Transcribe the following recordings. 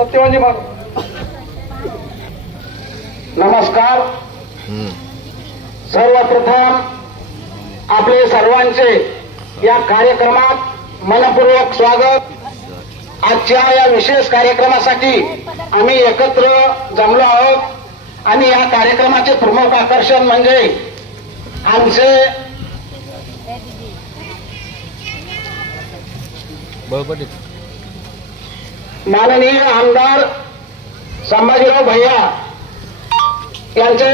सत्यवानजी मार नमस्कार. सर्वप्रथम आपले सर्वांचे या कार्यक्रमात मनपूर्वक स्वागत. आजच्या या विशेष कार्यक्रमासाठी आम्ही एकत्र जमलो आहोत. आणि या कार्यक्रमाचे प्रमुख आकर्षण म्हणजे आमचे माननीय आमदार संभाजीराव भैया यांचे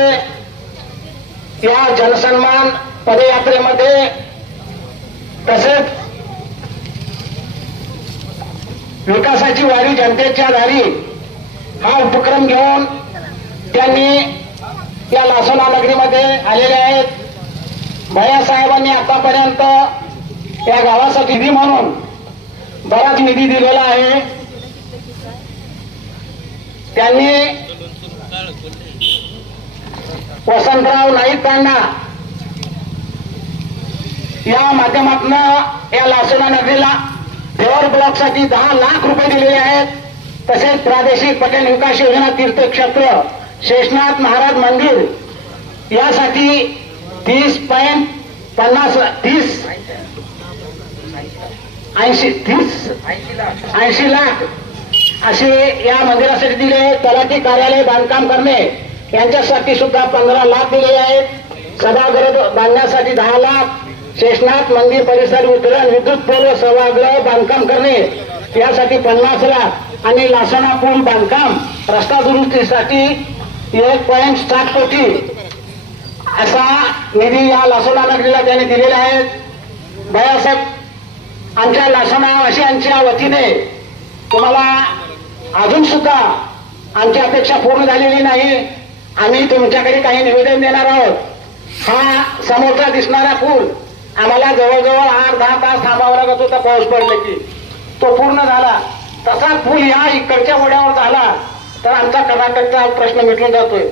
या जनसन्मान पदयात्रेमध्ये तसेच विकासाची वारी जनतेच्या दारी हा उपक्रम घेऊन त्यांनी या लासोना नगरीमध्ये आलेले आहेत. भैयासाहेबांनी आतापर्यंत या गावासाठी निधी म्हणून बराच निधी दिलेला आहे. त्यांनी वसंतराव नाईकांना या माध्यमातून या लासोना नगरीला फेवर ब्लॉकसाठी दहा लाख रुपये दिलेले आहेत. तसेच प्रादेशिक पटेल विकास योजना तीर्थक्षेत्र शेषनाथ महाराज मंदिर यासाठी तीस पॉईंट पन्नास तीस ऐंशी तीस ऐंशी लाख असे या मंदिरासाठी दिले. तलाठी कार्यालय बांधकाम करणे. यांच्यासाठी सुद्धा पंधरा लाख दिले आहेत. सभागृह बांधण्यासाठी दहा लाख. शेषनाथ मंदिर परिसर वितरण विद्युत पूर्व सभागृह बांधकाम करणे. यासाठी पन्नास लाख. आणि लासणा पूल बांधकाम रस्ता दुरुस्तीसाठी एक पॉईंट सात कोटी. असा निधी या लासोना नगरीला त्यांनी दिलेला आहे. भयासाहेब आमच्या लासोनावासियांच्या वतीने तुम्हाला अजून सुद्धा आमची अपेक्षा पूर्ण झालेली नाही. आम्ही तुमच्याकडे काही निवेदन देणार आहोत. हा समोरचा दिसणारा पूल आम्हाला जवळजवळ आठ दहा तास थांबावा लागत होता पाऊस पडला की. तो पूर्ण झाला. तसा पूल या इकडच्या वड्यावर झाला तर आमचा कर्नाटकचा प्रश्न मिटून जातोय.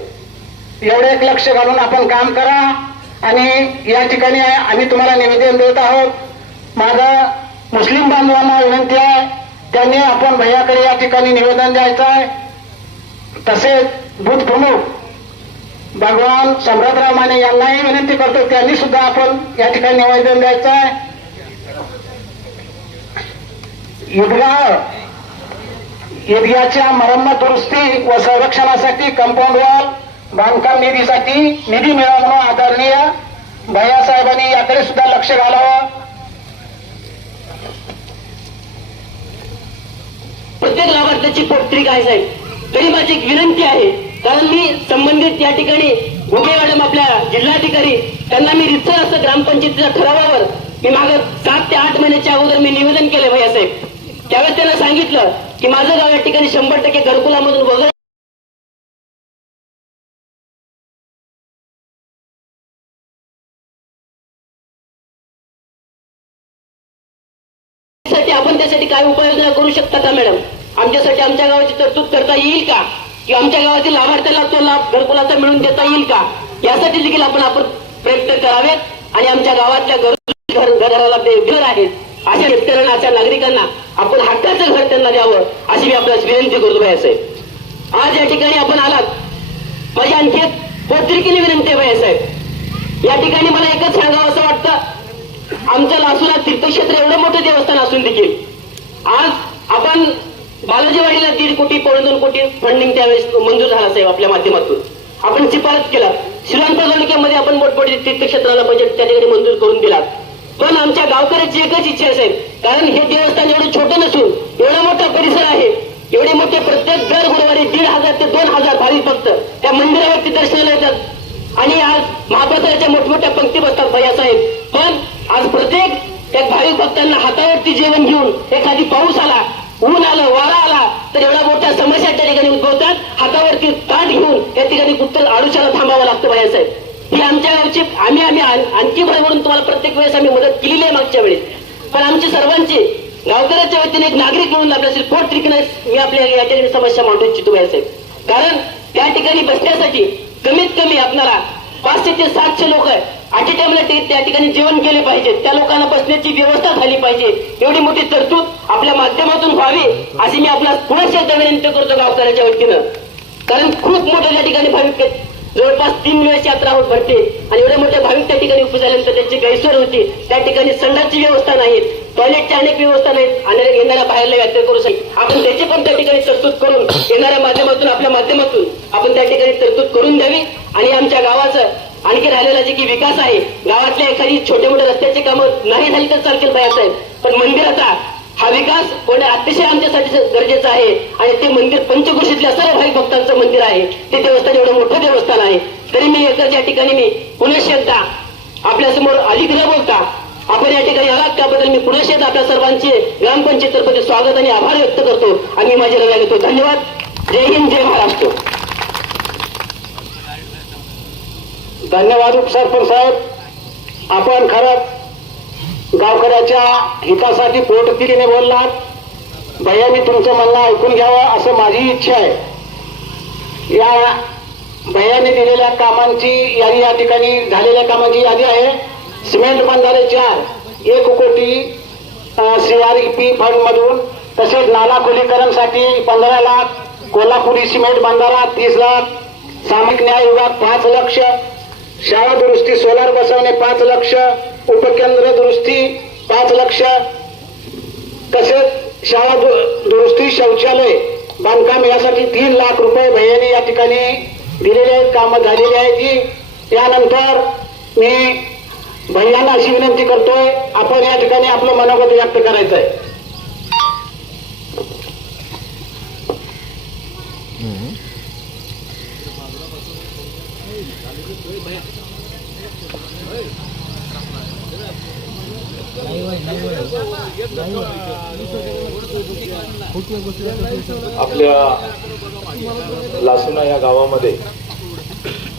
एवढे एक लक्ष घालून आपण काम करा आणि या ठिकाणी आम्ही तुम्हाला निवेदन देत आहोत. माझं मुस्लिम बांधवांना विनंती आहे त्यांनी आपण भैयाकडे या ठिकाणी निवेदन द्यायचं आहे. तसेच बूथ प्रमुख भगवान सम्राटराव माने यांनाही विनंती करतो त्यांनी सुद्धा आपण या ठिकाणी निवेदन द्यायचं आहे. ईदगाह ईदगाहच्या मरम्मत दुरुस्ती व संरक्षणासाठी कंपाऊंड वॉल बांधकाम निधीसाठी निधी मिळवणं आदरणीय भैया साहेबांनी याकडे सुद्धा लक्ष घालावं. प्रत्येक लाभार्थ्याची पत्रिका आहे साहेब? तरी माझी एक विनंती आहे. कारण मी संबंधित या ठिकाणी उभे मॅडम आपल्या जिल्हाधिकारी त्यांना मी रितसर असं ग्रामपंचायतीच्या ठरावावर मी मागं सात ते आठ महिन्याच्या अगोदर मी निवेदन केलं भैया साहेब. त्यावेळेस त्यांना सांगितलं की माझं गाव या ठिकाणी शंभर टक्के घरकुलामधून वगळ आपण त्यासाठी काय उपाययोजना करू शकता का मॅडम? आमच्यासाठी आमच्या गावाची तरतूद करता येईल का? किंवा आमच्या गावातील लाभार्थ्याला तो लाभ घरकुलाचा मिळून देता येईल का? यासाठी देखील आपण आपण प्रयत्न करावेत आणि आमच्या गावातल्या घर घराला घर आहेत. अशा शेतकऱ्यांना अशा नागरिकांना आपण हक्काचं घर त्यांना द्यावं अशी मी आपल्याला विनंती करतो भाई साहेब. आज या ठिकाणी आपण आलात. माझी आणखी एक पत्रिकेने विनंती आहे भाई साहेब. या ठिकाणी मला एकच सांगावं असं वाटतं. आमच्या लासूला तीर्थक्षेत्र एवढं मोठं देवस्थान असून देखील. आज आपण बालाजीवाडीला दीड कोटी पावणे दोन कोटी फंडिंग त्यावेळेस मंजूर झाला साहेब आपल्या माध्यमातून. आपण शिफारस केला. श्रीमंत तालुक्यामध्ये आपण मोठमोठे तीर्थक्षेत्राला बजेट त्या ठिकाणी मंजूर करून दिला पण आमच्या गावकऱ्याची एकच इच्छा आहे कारण हे देवस्थान एवढं छोटं नसून एवढा मोठा परिसर आहे. एवढे मोठे प्रत्येक दर गुरुवारी दीड हजार ते दोन हजार भाविक भक्त त्या मंदिरावरती दर्शनाला येतात. आणि आज महाप्रसादाच्या मोठमोठ्या पंक्ती बसतात भैयासाहेब पण आज प्रत्येक त्या भाविक भक्तांना हातावरती जेवण घेऊन एखादी पाऊस आला ऊन आलं वारा आला तर एवढ्या मोठ्या समस्या त्या ठिकाणी उद्भवतात. हातावरती ताट घेऊन त्या ठिकाणी कुठं आडुशाला थांबावं लागतं भैयासाहेब ही आमच्या गावची आम्ही आम्ही आणखी भर म्हणून तुम्हाला प्रत्येक वेळेस आम्ही मदत केलेली आहे मागच्या वेळेस. पण आमची सर्वांची गावकऱ्याच्या वतीने एक नागरिक म्हणून आपल्याशी पोट त्रिकने मी आपल्या या ठिकाणी समस्या मांडू इच्छितो भैयासाहेब कारण त्या ठिकाणी बसण्यासाठी कमीत कमी आपल्याला पाचशे ते सातशे लोक अटी ते त्या ठिकाणी जेवण केले पाहिजे. त्या लोकांना बसण्याची व्यवस्था झाली पाहिजे. एवढी मोठी तरतूद आपल्या माध्यमातून व्हावी अशी मी आपला पुन्हा एकदा विनंती करतो गावकऱ्याच्या वतीनं. कारण खूप मोठ्या त्या ठिकाणी भाविक जवळपास तीन वेळेस यात्रा होत भरते. आणि एवढे मोठे भाविक त्या ठिकाणी उभे झाल्यानंतर त्यांची गैरसोय होती. त्या ठिकाणी संडासची व्यवस्था नाही टॉयलेटची अनेक व्यवस्था नाहीत. आणि येणाऱ्या बाहेरला यात्रा करू शकतो आपण त्याची पण त्या ठिकाणी तरतूद करून येणाऱ्या माध्यमातून आपल्या माध्यमातून आपण त्या ठिकाणी तरतूद करून द्यावी. आणि आमच्या गावाचं आणखी राहिलेला जे की विकास आहे गावातल्या एखादी छोटे मोठे रस्त्याची कामं नाही झाली तर चालतील बायासाहेब पण मंदिराचा हा विकास होणे अतिशय आमच्यासाठी गरजेचं आहे. आणि ते मंदिर पंचकृषीतल्या सर्व भाई भक्तांचं मंदिर आहे. ते देवस्थान एवढं मोठं देवस्थान आहे. तरी मी एकच या ठिकाणी मी पुनश्च एकदा आपल्यासमोर अधिक न बोलता आपण या ठिकाणी आलात त्याबद्दल मी पुनश्च एकदा आपल्या सर्वांचे ग्रामपंचायतर्फे स्वागत आणि आभार व्यक्त करतो. आणि माझे माझी रजा घेतो. धन्यवाद. जय हिंद जय महाराष्ट्र. धन्यवाद उपसरपंच साहेब. आपण खरंच गावकऱ्याच्या हितासाठी पोटतिरीने बोललात. भैया मी तुमचं म्हणणं ऐकून घ्यावं असं माझी इच्छा आहे. या भैयाने दिलेल्या कामांची यादी या ठिकाणी झालेल्या कामांची यादी आहे. सिमेंट बंधारे चार एक कोटी सीआरपी फंड मधून तसेच नाला खोलीकरणसाठी पंधरा लाख कोल्हापुरी सिमेंट बंधारा तीस लाख सामाजिक न्याय विभाग पाच लक्ष शाळा दुरुस्ती सोलार बसवणे पाच लक्ष उपकेंद्र दुरुस्ती पाच लक्ष तसेच शाळा दुरुस्ती शौचालय बांधकाम यासाठी तीन लाख रुपये भैयाने या ठिकाणी दिलेले आहेत कामं झालेली आहेत जी. यानंतर मी भैयांना अशी विनंती करतोय आपण या ठिकाणी आपलं मनोगत व्यक्त करायचं आहे आपल्या लासुना या गावामध्ये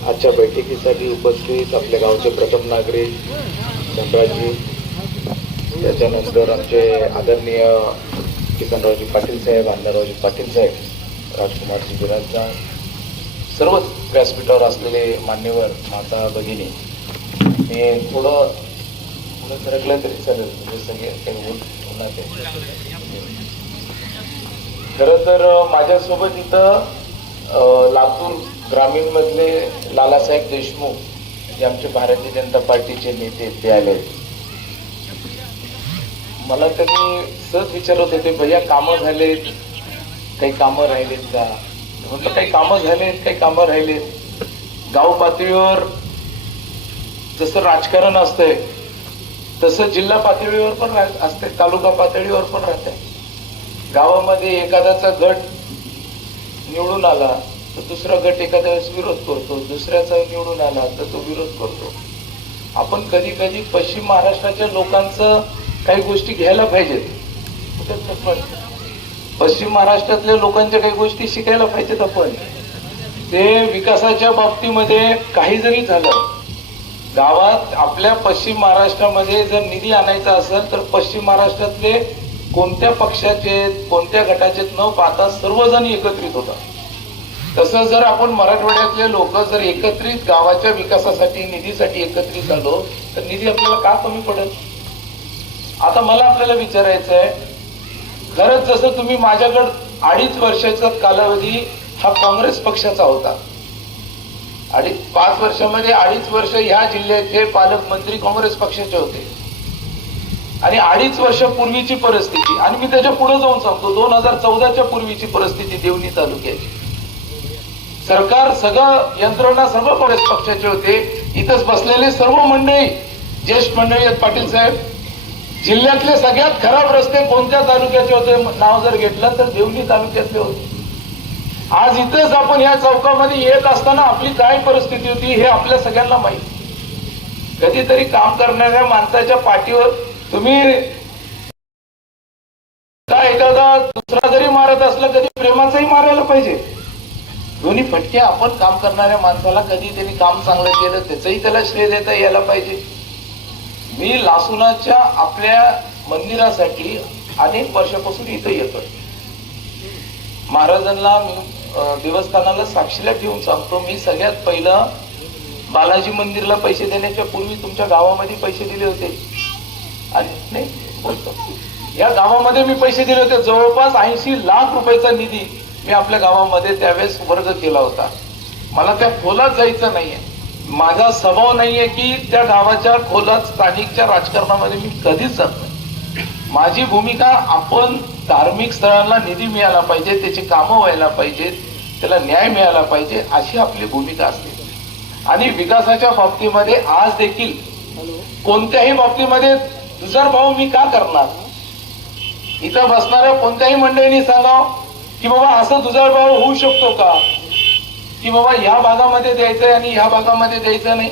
आजच्या बैठकीसाठी उपस्थित आपल्या गावचे प्रथम नागरिक चंद्राजी त्याच्यानंतर आमचे आदरणीय किसनरावजी पाटील साहेब अण्णारावजी पाटील साहेब राजकुमारजी बिराजदार सर्वच व्यासपीठावर असलेले मान्यवर माता भगिनी हे थोडं पुढे सरकलं तरी चालेल. म्हणजे सगळे काही ऊन उन्हात खर तर माझ्यासोबत इथं लातूर ग्रामीण मधले लालासाहेब देशमुख जे आमचे भारतीय जनता पार्टीचे नेते ते आले मला त्यांनी सहज विचारत होते भैया कामं झालेत काही कामं राहिलेत का? म्हटलं काही कामं झालेत काही कामं राहिलेत. गाव पातळीवर जसं राजकारण असतंय तसं जिल्हा पातळीवर पण राह- असते तालुका पातळीवर पण राहते. गावामध्ये एखाद्याचा गट निवडून आला तर दुसरा गट एखाद्या वेळेस विरोध करतो दुसऱ्याचा निवडून आला तर तो विरोध करतो. आपण कधी कधी पश्चिम महाराष्ट्राच्या लोकांचं काही गोष्टी घ्यायला पाहिजेत. पश्चिम महाराष्ट्रातल्या लोकांच्या काही गोष्टी शिकायला पाहिजेत आपण. ते विकासाच्या बाबतीमध्ये काही जरी झालं गावात आपल्या पश्चिम महाराष्ट्रामध्ये जर निधी आणायचा असेल तर पश्चिम महाराष्ट्रातले कोणत्या पक्षाचे कोणत्या गटाचे न पाहता सर्वजण एकत्रित होतात. तसं जर आपण मराठवाड्यातले लोक जर एकत्रित गावाच्या विकासासाठी निधीसाठी एकत्रित झालो तर निधी आपल्याला का कमी पडेल आता मला आपल्याला विचारायचं आहे खरंच जसं तुम्ही माझ्याकडं अडीच वर्षाचा कालावधी हा काँग्रेस पक्षाचा होता अडीच पाच वर्षामध्ये अडीच वर्ष ह्या जिल्ह्याचे पालकमंत्री काँग्रेस पक्षाचे होते. आणि अडीच वर्षापूर्वीची परिस्थिती आणि मी त्याच्या पुढे जाऊन सांगतो दोन हजार चौदाच्या पूर्वीची परिस्थिती देवणी तालुक्याची. सरकार सगळं यंत्रणा सर्व काँग्रेस पक्षाचे होते. इथंच बसलेले सर्व मंडळी ज्येष्ठ मंडळी आहेत पाटील साहेब. जिल्ह्यातले सगळ्यात खराब रस्ते कोणत्या तालुक्याचे होते नाव जर घेतलं तर देवणी तालुक्यातले होते. आज इथेच आपण या चौकामध्ये येत असताना आपली काय परिस्थिती होती हे आपल्या सगळ्यांना माहिती. कधीतरी काम करणाऱ्या माणसाच्या पाठीवर तुम्ही काय एखादा दुसरा जरी मारत असला कधी प्रेमाचाही मारायला पाहिजे. दोन्ही फटके आपण काम करणाऱ्या माणसाला कधी त्यांनी काम चांगलं केलं त्याचंही त्याला श्रेय देता यायला पाहिजे. मी लासुनाच्या आपल्या मंदिरासाठी अनेक वर्षापासून इथं येतोय. महाराजांना मी देवस्थानाला साक्षीला ठेवून सांगतो मी सगळ्यात पहिलं बालाजी मंदिरला पैसे देण्याच्या पूर्वी तुमच्या गावामध्ये पैसे दिले होते. आणि नाही या गावामध्ये मी पैसे दिले होते जवळपास ऐंशी लाख रुपयाचा निधी मी आपल्या गावामध्ये त्यावेळेस वर्ग केला होता. मला त्या खोलात जायचं नाहीये. माझा स्वभाव नाहीये की त्या गावाच्या खोलात स्थानिकच्या राजकारणामध्ये मी कधीच जात नाही. माझी भूमिका आपण धार्मिक स्थळांना निधी मिळाला पाहिजे त्याची कामं व्हायला पाहिजेत त्याला न्याय मिळाला पाहिजे अशी आपली भूमिका असते. आणि विकासाच्या बाबतीमध्ये आज देखील कोणत्याही बाबतीमध्ये दुसरा भाऊ मी का करणार? इथं बसणाऱ्या कोणत्याही मंडळींनी सांगाव की बाबा असं दुसरा भाव होऊ शकतो का? की बाबा ह्या भागामध्ये द्यायचंय आणि ह्या भागामध्ये द्यायचं नाही?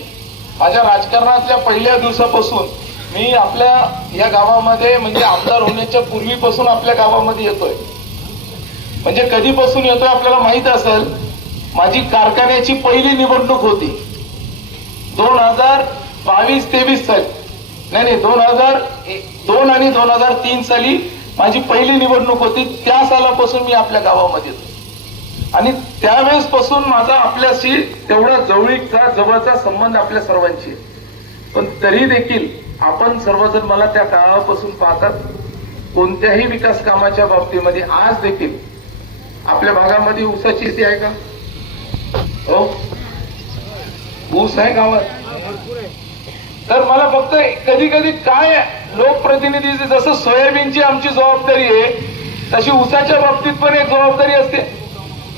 माझ्या राजकारणातल्या पहिल्या दिवसापासून मी आपल्या या गावामध्ये म्हणजे आमदार होण्याच्या पूर्वीपासून आपल्या गावामध्ये येतोय. म्हणजे कधीपासून येतोय आपल्याला माहीत असेल माझी कारखान्याची पहिली निवडणूक होती. दोन हजार बावीस तेवीस साली. नाही नाही दोन हजार दोन आणि दोन हजार तीन साली माझी पहिली निवडणूक होती. त्या सालापासून मी आपल्या गावामध्ये येतो आणि त्यावेळेस पासून माझा आपल्याशी तेवढा जवळीकचा जवळचा संबंध आपल्या सर्वांशी पण तरी देखील आपण सर्वजण मला त्या काळापासून पाहतात कोणत्याही विकास कामाच्या बाबतीमध्ये आज देखील आपल्या भागामध्ये ऊसाची शेती आहे का? हो? ऊस आहे गावात. तर मला फक्त कधी कधी काय लोकप्रतिनिधी जसं सोयाबीनची आमची जबाबदारी आहे तशी ऊसाच्या बाबतीत पण एक जबाबदारी असते.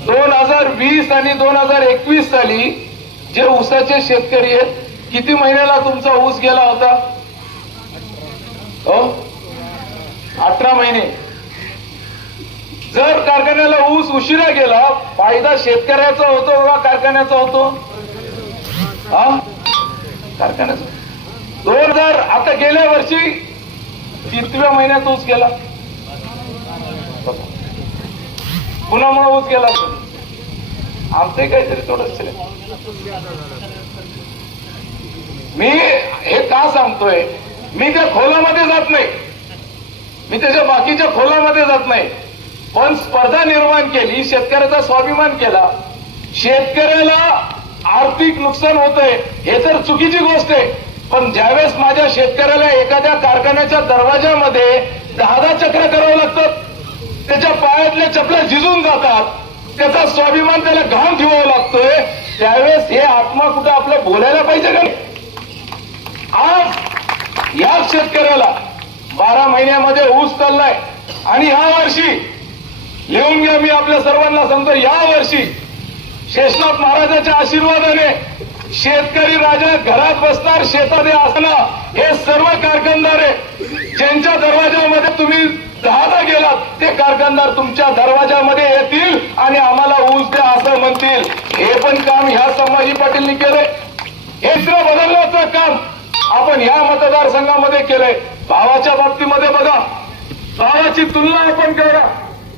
दोन हजार वीस आणि दोन हजार एकवीस साली जे ऊसाचे शेतकरी आहेत किती महिन्याला तुमचा ऊस गेला होता? हो? अठरा महिने. जर कारखान्याला ऊस उशिरा गेला फायदा शेतकऱ्याचा होतो किंवा कारखान्याचा होतो? हा? कारखान्याचा. दोन हजार आता गेल्या वर्षी कितव्या महिन्यात ऊस गेला? पुन्हा मग ऊस गेला आमचे काहीतरी थोडस मी हे का सांगतोय? मी त्या खोलामध्ये जात नाही. मी त्याच्या बाकीच्या खोलामध्ये जात नाही. पण स्पर्धा निर्माण केली शेतकऱ्याचा स्वाभिमान केला. शेतकऱ्याला आर्थिक नुकसान होतंय हे तर चुकीची गोष्ट आहे. पण ज्यावेळेस माझ्या शेतकऱ्याला एखाद्या कारखान्याच्या दरवाजामध्ये दहा दहा चक्र करावं लागतात त्याच्या पायातल्या चपल्या झिजून जातात त्याचा स्वाभिमान त्याला घाम ठेवावा लागतोय त्यावेळेस हे आत्मा कुठं आपलं बोलायला पाहिजे का आज या शेतकऱ्याला बारा महिन्यामध्ये ऊस चाललाय. आणि या वर्षी लिहून घ्या मी आपल्या सर्वांना सांगतो या वर्षी शेषनाथ महाराजाच्या आशीर्वादाने शेतकरी राजा घरात बसणार शेतात असणार हे सर्व कारखानदार आहे ज्यांच्या दरवाजामध्ये तुम्ही दहादा गेलात ते कारखानदार तुमच्या दरवाजामध्ये येतील आणि आम्हाला ऊस द्या असं म्हणतील. हे पण काम ह्या संभाजी पाटीलनी केलंय. हे बदललं बदलण्याचं काम आपण ह्या मतदारसंघामध्ये केलंय. भावाच्या बाबतीमध्ये बघा. भावाची तुलना आपण करा.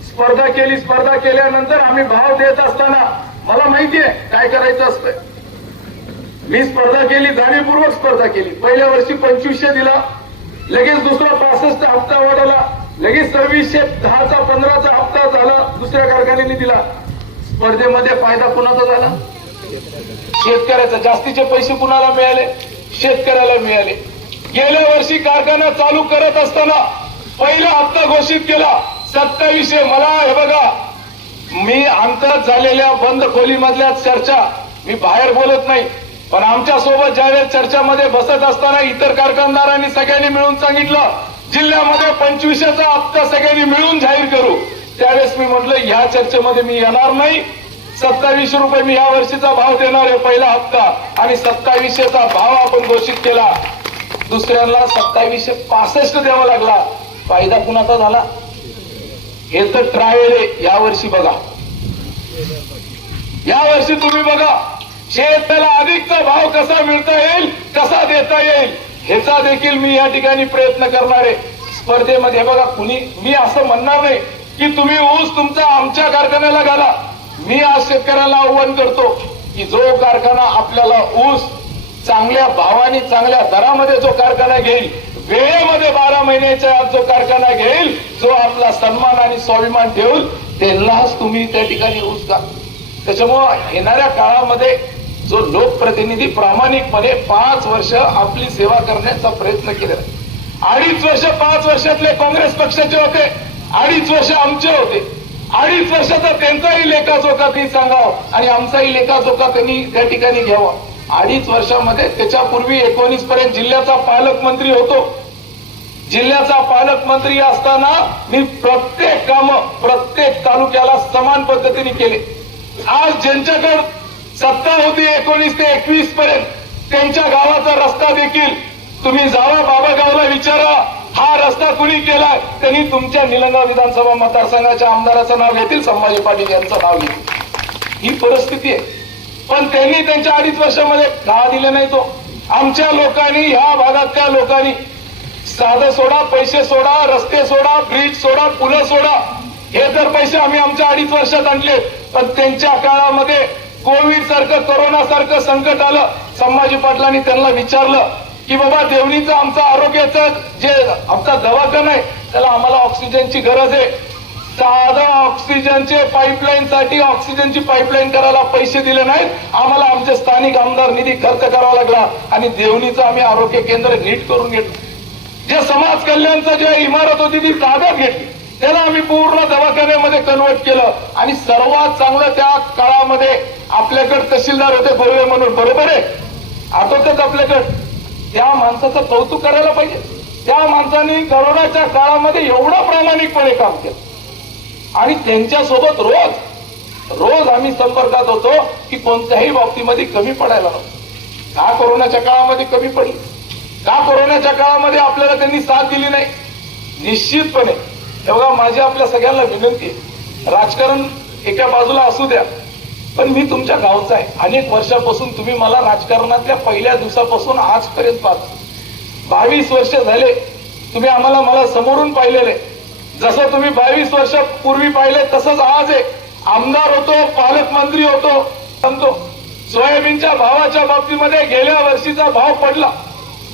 स्पर्धा केली स्पर्धा केल्यानंतर आम्ही भाव देत असताना मला माहितीये काय करायचं असतं मी स्पर्धा केली जाणीवपूर्वक स्पर्धा केली. पहिल्या वर्षी पंचवीसशे दिला. लगेच दुसरा पासष्ट हप्ता वाढवला लगेच सव्वीसशे दहाचा पंधराचा हप्ता झाला. दुसऱ्या कारखान्याने दिला. स्पर्धेमध्ये फायदा कुणाचा झाला? शेतकऱ्याचा. जास्तीचे पैसे कुणाला मिळाले? शेतकऱ्याला मिळाले. गेल्या वर्षी कारखाना चालू करत असताना पहिला हप्ता घोषित केला. सत्तावीसशे मला हे बघा मी अंतरात झालेल्या बंद खोलीमधल्या चर्चा मी बाहेर बोलत नाही. पण आमच्यासोबत ज्यावेळेस चर्चामध्ये बसत असताना इतर कारखानदारांनी सगळ्यांनी मिळून सांगितलं जिल्ह्यामध्ये पंचवीसशेचा हप्ता सगळ्यांनी मिळून जाहीर करू. त्यावेळेस मी म्हटलं ह्या चर्चेमध्ये मी येणार नाही. सत्तावीसशे रुपये मी या वर्षीचा भाव देणार आहे पहिला हप्ता. आणि सत्तावीसशेचा भाव आपण घोषित केला. दुसऱ्यांना सत्तावीसशे पासष्ट द्यावा लागला. फायदा कुणाचा झाला? हे तर ट्रायल आहे यावर्षी बघा. या वर्षी तुम्ही बघा शेतकऱ्याला अधिकचा भाव कसा मिळता येईल कसा देता येईल ह्याचा देखील मी या ठिकाणी प्रयत्न करणार आहे. स्पर्धेमध्ये बघा कुणी मी असं म्हणणार नाही की तुम्ही ऊस तुमचा आमच्या कारखान्याला घाला. मी आज शेतकऱ्याला आव्हान करतो की जो कारखाना आपल्याला ऊस चांगल्या भावाने चांगल्या दरामध्ये जो कारखाना घेईल वेळेमध्ये बारा महिन्याच्या आत जो कारखाना घेईल जो आपला सन्मान आणि स्वाभिमान ठेवून त्यांनाच तुम्ही त्या ठिकाणी ऊस का? त्याच्यामुळं येणाऱ्या काळामध्ये जो लोकप्रतिनिधी प्रामाणिकपणे पाच वर्ष आपली सेवा करण्याचा प्रयत्न केलेला अडीच वर्ष पाच वर्षातले काँग्रेस पक्षाचे होते अडीच वर्ष आमचे होते. अडीच वर्षाचा त्यांचाही लेखाजोखा ते सांगावं आणि आमचाही लेखाजोखा त्यांनी त्या ठिकाणी घ्यावा. अडीच वर्षामध्ये त्याच्यापूर्वी एकोणीस पर्यंत जिल्ह्याचा पालकमंत्री होतो. जिल्ह्याचा पालकमंत्री असताना मी प्रत्येक काम प्रत्येक तालुक्याला समान पद्धतीने केले. आज ज्यांच्याकडे सत्ता होती एकोणीस ते एकवीस पर्यंत त्यांच्या गावाचा रस्ता देखील तुम्ही जावा बाबागावला विचारा. हा रस्ता कुणी केलाय? त्यांनी तुमच्या निलंगा विधानसभा मतदारसंघाच्या आमदाराचं नाव घेतील संभाजी पाटील यांचं नाव घेतील. ही परिस्थिती आहे. पण त्यांनी त्यांच्या अडीच वर्षामध्ये दहा दिले नाही तो. आमच्या लोकांनी ह्या भागातल्या लोकांनी साधं सोडा पैसे सोडा रस्ते सोडा ब्रिज सोडा पुलं सोडा हे तर पैसे आम्ही आमच्या अडीच वर्षात आणले. पण त्यांच्या काळामध्ये कोविड सारखं कोरोना सारखं संकट आलं. संभाजी पाटलांनी त्यांना विचारलं की बाबा देवणीचं आमचं आरोग्याचं जे आमचा दवाखाना आहे त्याला आम्हाला ऑक्सिजनची गरज आहे. साधा ऑक्सिजनचे पाईपलाईन साठी ऑक्सिजनची पाईपलाईन करायला पैसे दिले नाहीत. आम्हाला आमचे स्थानिक आमदार निधी खर्च करावा लागला आणि देवणीचं आम्ही आरोग्य केंद्र नीट करून घेतलं. जे समाज कल्याणचं जे इमारत होती ती ताब्यात घेतली. त्याला आम्ही पूर्ण दवाखान्यामध्ये कन्वर्ट केलं. आणि सर्वात चांगलं त्या काळामध्ये आपल्याकडे तहसीलदार होते बोलवे म्हणून बरोबर आहे? आठवतच आपल्याकडे? त्या माणसाचं कौतुक करायला पाहिजे. त्या माणसाने करोनाच्या काळामध्ये एवढं प्रामाणिकपणे काम केलं. आणि त्यांच्यासोबत रोज रोज आम्ही संपर्कात होतो की कोणत्याही बाबतीमध्ये कमी पडायला नव्हतं का कोरोनाच्या काळामध्ये कमी पडली? का कोरोनाच्या काळामध्ये आपल्याला त्यांनी साथ दिली नाही? निश्चितपणे. तेव्हा माझी आपल्या सगळ्यांना विनंती आहे. राजकारण एका बाजूला असू द्या. पण मी तुमच्या गावचा आहे. अनेक वर्षापासून तुम्ही मला राजकारणातल्या पहिल्या दिवसापासून आजपर्यंत पाहता. बावीस वर्ष झाले तुम्ही आम्हाला मला समोरून पाहिलेले. जसं तुम्ही बावीस वर्षापूर्वी पाहिले तसंच आज आहे. आमदार होतो पालकमंत्री होतो. सांगतो सोयाबीनच्या भावाच्या बाबतीमध्ये गेल्या वर्षीचा भाव पडला.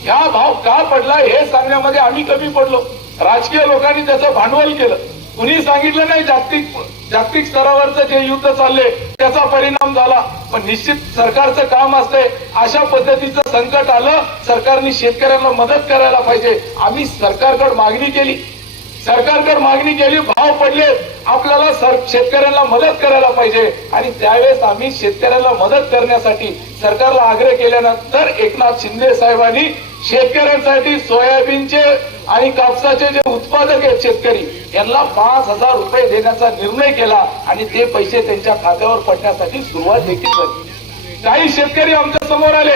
ह्या भाव का पडला हे सांगण्यामध्ये आम्ही कमी पडलो. राजकीय लोकांनी त्याचं भांडवल केलं. कुणी सांगितलं नाही जागतिक जागतिक स्तरावरचं जे युद्ध चालले त्याचा परिणाम झाला. पण निश्चित सरकारचं काम असते अशा पद्धतीचं संकट आलं सरकारने शेतकऱ्यांना मदत करायला पाहिजे. आम्ही सरकारकडे मागणी केली. सरकारकडे मागणी केली भाव पडले. आपल्याला सर शेतकऱ्यांना मदत करायला पाहिजे. आणि त्यावेळेस आम्ही शेतकऱ्यांना मदत करण्यासाठी सरकारला आग्रह केल्यानंतर एकनाथ शिंदे साहेबांनी शेतकऱ्यांसाठी सोयाबीनचे आणि कापसाचे जे उत्पादक आहेत शेतकरी यांना पाच हजार रुपये देण्याचा निर्णय केला आणि ते पैसे त्यांच्या खात्यावर पडण्यासाठी सुरुवात देखील झाली. काही शेतकरी आमच्यासमोर आले.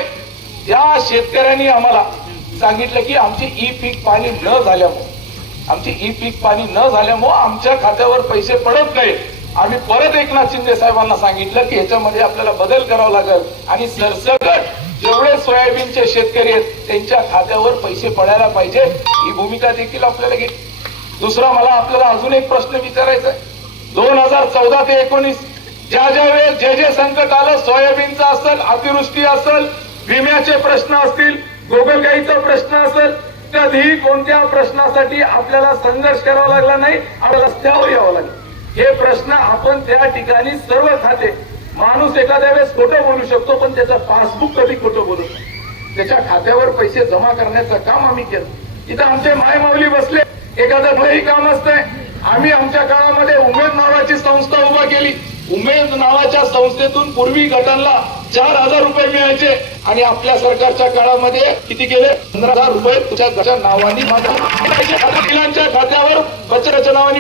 या शेतकऱ्यांनी आम्हाला सांगितलं की आमची ई पीक पाणी न झाल्यामुळे आमची ई पीक पाणी न झाल्यामुळे आमच्या खात्यावर पैसे पडत नाही. आम्ही परत एकनाथ शिंदे साहेबांना सांगितलं की ह्याच्यामध्ये आपल्याला बदल करावा लागेल आणि सरसकट जेवढे सोयाबीनचे शेतकरी आहेत त्यांच्या खात्यावर पैसे पडायला पाहिजे ही भूमिका देखील आपल्याला घे. दुसरा मला आपल्याला अजून एक प्रश्न विचारायचा आहे. दोन हजार चौदा ते एकोणीस ज्या ज्या वेळेस जे जे संकट आलं सोयाबीनचं असेल अतिवृष्टी असेल विम्याचे प्रश्न असतील गोगलगाईचा प्रश्न असेल कधीही कोणत्या प्रश्नासाठी आपल्याला संघर्ष करावा लागला नाही आपल्याला रस्त्यावर यावं लागलं. हे प्रश्न आपण त्या ठिकाणी सर्व खाते माणूस एखाद्या वेळेस खोटं बोलू शकतो पण त्याचं पासबुक कधी खोटं बोलू त्याच्या खात्यावर पैसे जमा करण्याचं काम आम्ही केलं. इथं आमचे माय माऊली बसले. एखादं भलेही काम असतंय. आम्ही आमच्या काळामध्ये उमेद नावाची संस्था उभा केली. उमेद नावाच्या संस्थेतून पूर्वी गटांना चार हजार रुपये मिळायचे. आणि आपल्या सरकारच्या काळामध्ये किती केले? पंधरा हजार रुपये. तुझ्या गटाच्या नावाने माझ्या खात्यावर बचत नावाने